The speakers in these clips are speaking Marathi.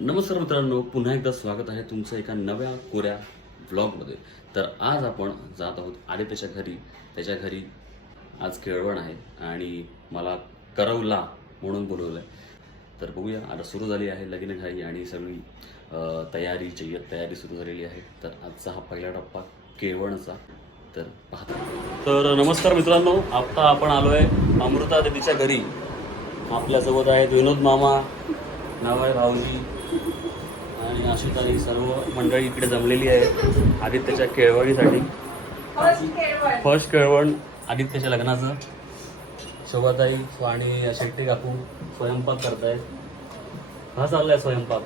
नमस्कार मित्रांनो पुन्हा एकदा स्वागत आहे तुमचं एका नव्या कोऱ्या ब्लॉगमध्ये तर आज आपण जात आहोत आदित्यच्या घरी. त्याच्या घरी आज केळवण आहे आणि मला करवला म्हणून बोलवलं आहे तर बघूया आता सुरू झाली आहे लगीन घाई आणि सगळी तयारी जय्यत तयारी सुरू झालेली आहे. तर आजचा हा पहिला टप्पा केळवणचा. तर पाहता. तर नमस्कार मित्रांनो आता आपण आलो आहे अमृता देवीच्या घरी. आपल्यासोबत आहेत विनोद मामा नवाय भाऊजी आणि आशिताई सर्व मंडळी इकडे जमलेली आहे आदित्यच्या केळवणीसाठी फर्स्ट केळवण आदित्यच्या लग्नाचं. शोभाताई आणि शेट्टी काकू स्वयंपाक करतायत. हा चाललाय स्वयंपाक.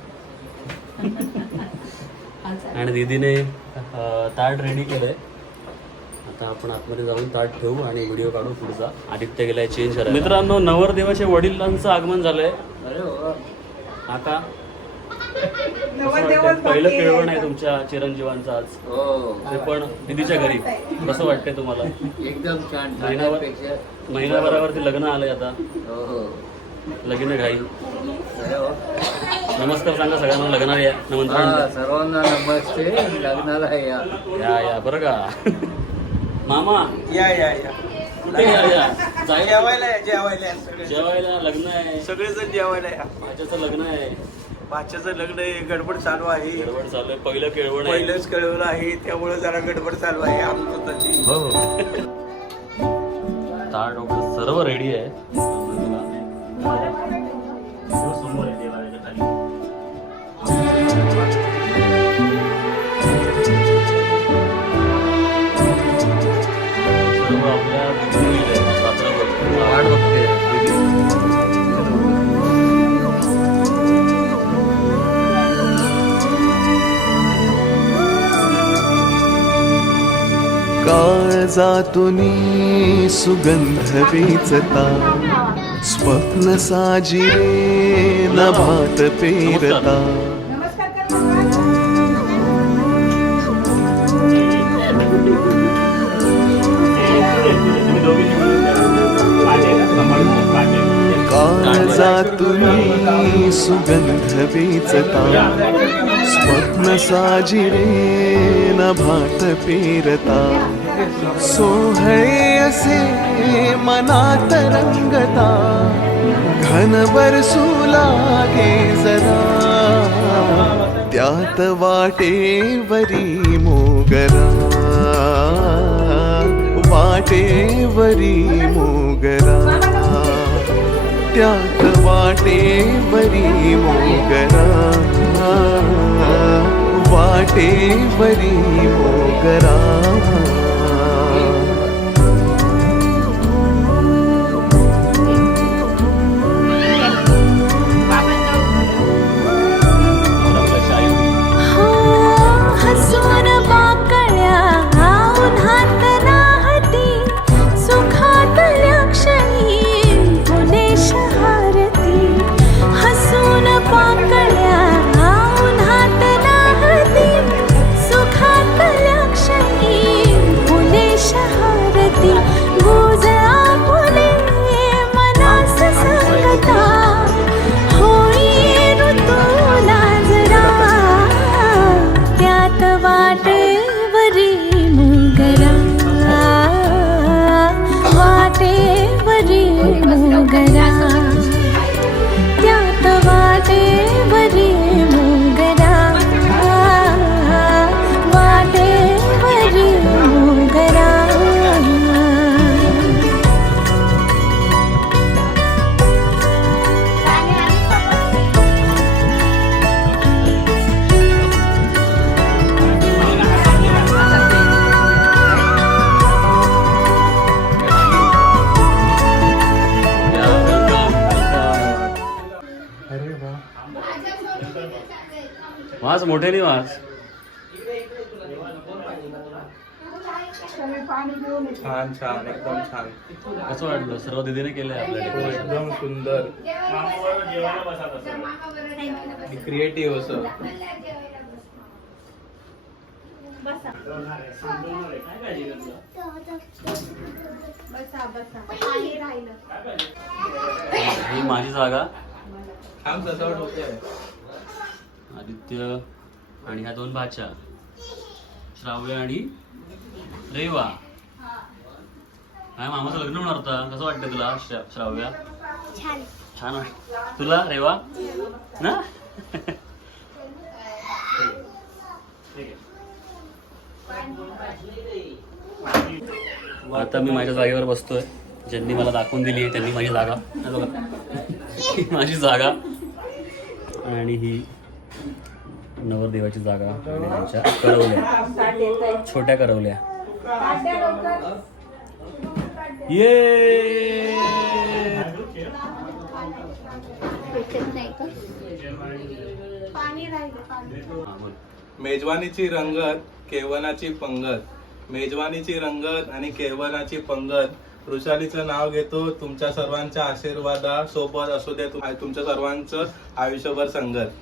आणि दीदीने ताट रेडी केलंय. आता आपण आतमध्ये जाऊन ताट ठेवू आणि व्हिडिओ काढू पुढचा. आदित्य गेलाय चेंज करायला. मित्रांनो नवरदेवाच्या वडिलांचं आगमन झालंय. आता कसं वाटतंय? पहिलं केळवण आहे तुमच्या चिरंजीवांचं आज. हो. ते पण दिदीच्या घरी. कसं वाटतंय तुम्हाला? एकदम छान महिनाभर ठाण्यापेक्षा महिनाभरावरती लग्न आलंय आता. हो हो. लगीन घाई. हो. नमस्कार सांगा सगळ्यांना लग्नाला या हा, निमंत्रण सर्वांना नमस्ते. लग्नाला या. या या बरं का? मामा. या या या. कुठे या या? जायला? जेवायला या जेवायला या सगळे जेवायला लग्न आहे. सगळेजण जेवायला या. माझ्याचं लग्न आहे. भाच्याचं लग्न आहे गडबड चालू आहे. केळवण चालू आहे पहिलं केळवण आहे. पहिलंच कळवलं आहे त्यामुळे जरा गडबड चालू आहे अमृताची हो. सर्व रेडी आहे. जातुनी सुगंध वेचता. स्वप्न साजिरे नभात पेरता. काळजातुनी सुगंध वेचता. स्वप्न साजिरे नभात पेरता. सोहळे असे मनात रंगता घनवर सुलागे जरा। त्यात वाटेवरी मोगरा वाटेवरी मोगरा। त्यात वाटेवरी मोगरा वाटेवरी मोगरा। वास मोठे नाही वास छान छान एकदम छान. कसं वाटलं? सर्व दिदीने केलंय आपल्या डेकोरेशन एकदम सुंदर. क्रिएटिव्ह असं. बसा बसा. पाणी राहिलं ही माझी जागा. छान सजावट होते आदित्य आणि ह्या दोन भाच्या. श्राव्य आणि रेवा काय मामाचं लग्न होणार होता. कसं वाटतं तुला श्रा- श्राव्या? छान. छान वाट तुला रेवा ना. आता मी माझ्या जागेवर बसतोय. ज्यांनी मला दाखवून दिली त्यांनी माझी जागा. माझी जागा. आणि ही नवरदेवाची जागा आणि त्यांच्या करवल्या. छोट्या करवल्या. ये! पाणी राहिलं पाणी बोल. मेजवानीची रंगत केवनाची पंगत. मेजवानीची रंगत आणि केवनाची पंगत. वृषालीचं नाव घेतो. तुमच्या सर्वांच्या आशीर्वादा सोबत असू दे तुम- तुमच्या सर्वांचं आयुष्यभर संगत.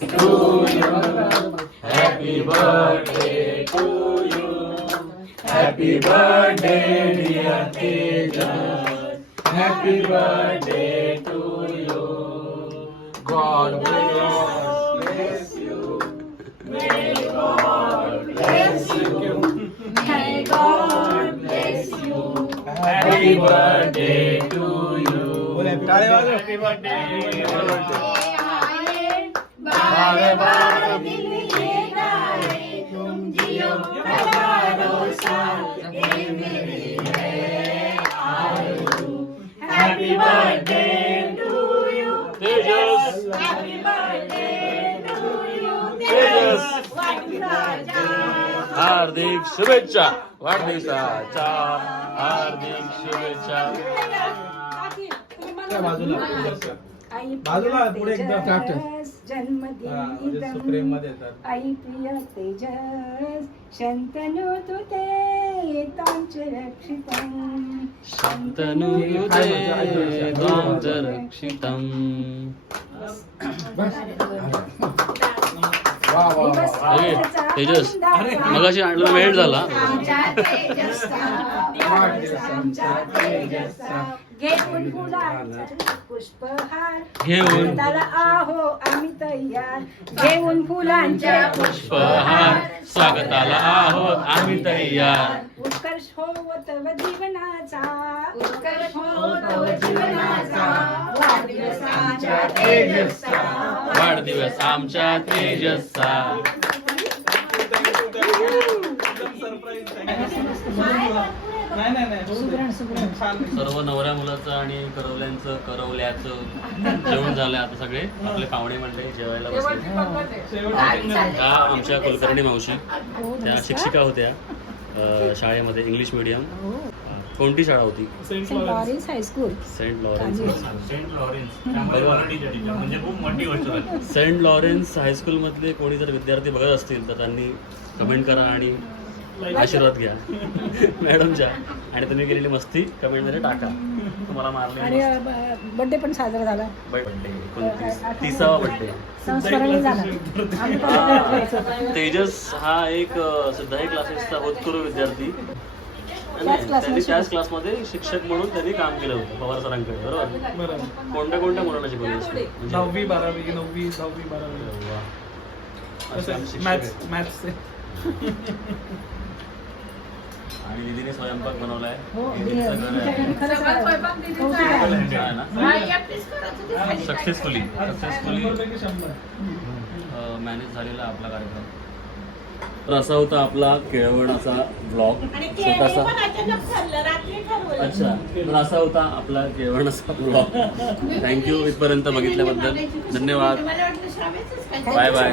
To you, Happy birthday to you. Happy birthday, dear Tejas. Happy birthday to you. God bless. you. Shubham Sawant happy birthday subscribe करा सांगा प्रेस कर लाईक करा हार्दिक शुभेच्छा वाढदिवसाच्या हार्दिक शुभेच्छा बाजूला? पुढे एकदम जन्मदिन सुप्रेममध्ये येतात. आई प्रिय तेजस शंतनु तुते तांच रक्षितं शंतनु युते त्वां च रक्षितम्. तेजस मगाशी आणलं वेळ झाला घेऊन फुलांचा पुष्पहार घेऊन आहो आम्ही तयार घेऊन फुलांच्या पुष्पहार स्वागताला आहो आम्ही तयार उत्कर्ष हो तव जीवनाचा उत्कर्ष हो तव जीवनाचा तेजस्सा. वाढदिवस आमच्या तेजसचा सर्व नवऱ्या मुलाचं आणि करवल्यांचं करवल्याचं जेवण झालं आता सगळे. आपले पाहुणे म्हणले जेवायला बसले. आमच्या कुलकर्णी मावशी. त्या शिक्षिका होत्या शाळेमध्ये इंग्लिश मिडियम. कोणती शाळा होती? Saint Lawrence. High school Saint Lawrence. Saint teacher म्हणजे खूप मोठी गोष्ट झाली सेंट लॉरेन्स हायस्कूलमधले कोणी जर विद्यार्थी बघत असतील तर त्यांनी कमेंट करा आणि आशीर्वाद घ्या. मॅडमच्या आणि तुम्ही केलेली मस्ती कमेंटमध्ये टाका. तुम्हाला आणि मारले बर्थडे पण साजरा झाला. Birthday तिसावा birthday. तेजस हा एक सिद्धाई क्लासेसचा होतकरू विद्यार्थी. त्यांनी त्याच क्लासमध्ये शिक्षक म्हणून त्यांनी काम केलं होतं पवार सरांकडे बरोबर? बरोबर. कोणत्या कोणत्या मुलांना शिकवलं म्हणजे दहावी बारावी नववी दहावी बारावी. वा. असे आमचे शिक्षक मॅथ्स आहेत. मॅथ्स आणि दीदीने स्वयंपाक बनवलाय. हो, दीदीचं घर आहे. खरंच कौतुक आहे. हा ना सक्सेसफुली सक्सेसफुली मॅनेज झालेला आपला कार्यक्रम. तर असा होता आपला केळवणाचा ब्लॉग छोटासा. अच्छा तर असा होता आपला केळवणाचा ब्लॉग थँक्यू इथपर्यंत बघितल्याबद्दल. धन्यवाद. Bye bye